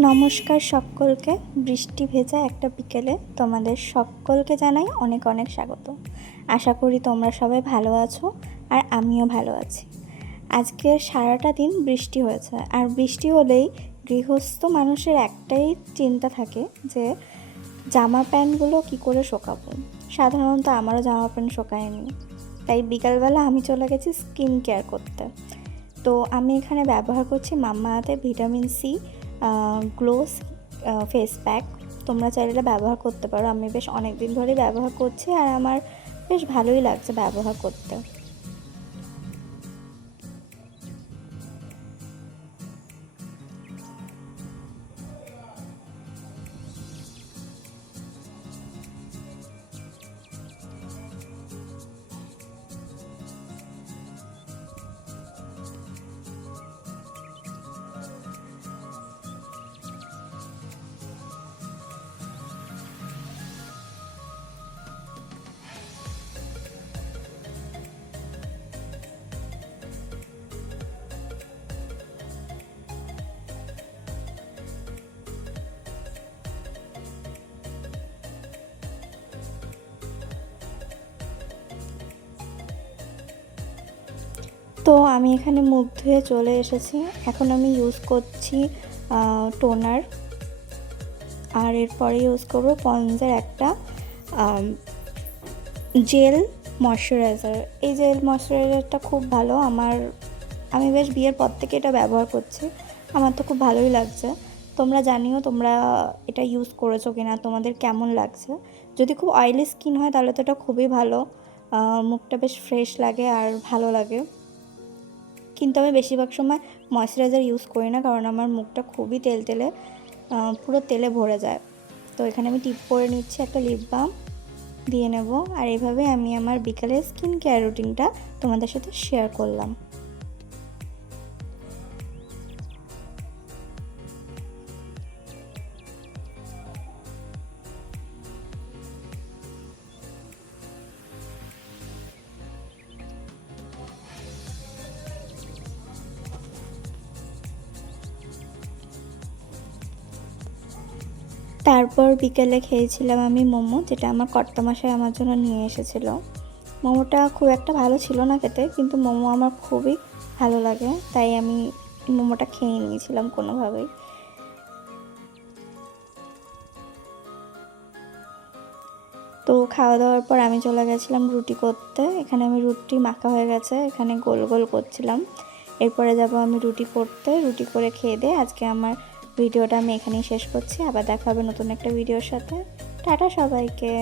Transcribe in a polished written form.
নমস্কার সকলকে। বৃষ্টি ভেজা একটা বিকেলে তোমাদের সকলকে জানাই অনেক অনেক স্বাগত। আশা করি তোমরা সবাই ভালো আছো আর আমিও ভালো আছি। আজকে সারাটা দিন বৃষ্টি হয়েছে, আর বৃষ্টি হলেই গৃহস্থ মানুষের একটাই চিন্তা থাকে যে জামা প্যান্টগুলো কী করে শোকাবো। সাধারণত আমারও জামা প্যান্ট শোকায়নি, তাই বিকালবেলা আমি চলে গেছি স্কিন কেয়ার করতে। তো আমি এখানে ব্যবহার করছি মাম্মাআর্থের vitamin C glow face pack. তোমরা চাইলে ব্যবহার করতে পারো। আমি বেশ অনেক দিন ধরেই ব্যবহার করছি আর আমার বেশ ভালোই লাগছে ব্যবহার করতে। তো আমি এখানে মুখ ধুয়ে চলে এসেছি। এখন আমি ইউজ করছি টোনার, আর এরপরে ইউজ করব পন্ডসের একটা জেল ময়শ্চারাইজার। এই জেল ময়শ্চারাইজারটা খুব ভালো। আমি বেশ বিয়ের পর থেকে এটা ব্যবহার করছি, আমার তো খুব ভালোই লাগছে। তোমরা জানিও তোমরা এটা ইউজ করেছো কিনা, তোমাদের কেমন লাগছে। যদি খুব অয়েলি স্কিন হয় তাহলে তো এটা খুবই ভালো, মুখটা বেশ ফ্রেশ লাগে আর ভালো লাগে। কিন্তু আমি বেশিরভাগ সময় ময়শ্চারাইজার ইউজ করি না, কারণ আমার মুখটা খুবই তেলতেলে, পুরো তেলে ভরে যায়। তো এখানে আমি টিপ করে নিচ্ছি, একটা লিপ বাম দিয়ে নেব। আর এইভাবে আমি আমার বিকালের স্কিন কেয়ার রুটিনটা তোমাদের সাথে শেয়ার করলাম। তারপর বিকেলে খেয়েছিলাম আমি মোমো, যেটা আমার কর্তামশাই আমার জন্য নিয়ে এসেছিল। মোমোটা খুব একটা ভালো ছিল না খেতে, কিন্তু মোমো আমার খুবই ভালো লাগে, তাই আমি মোমোটা খেয়ে নিয়েছিলাম কোনোভাবেই। তো খাওয়া দাওয়ার পর আমি চলে গেছিলাম রুটি করতে। এখানে আমি রুটি মাখা হয়ে গেছে, এখানে গোল গোল করছিলাম। এরপরে যাব আমি রুটি করতে। রুটি করে খেয়ে দিয়ে আজকে আমার ভিডিওটা আমি এখানেই শেষ করছি। আবার দেখা হবে নতুন একটা ভিডিওর সাথে। টাটা সবাইকে।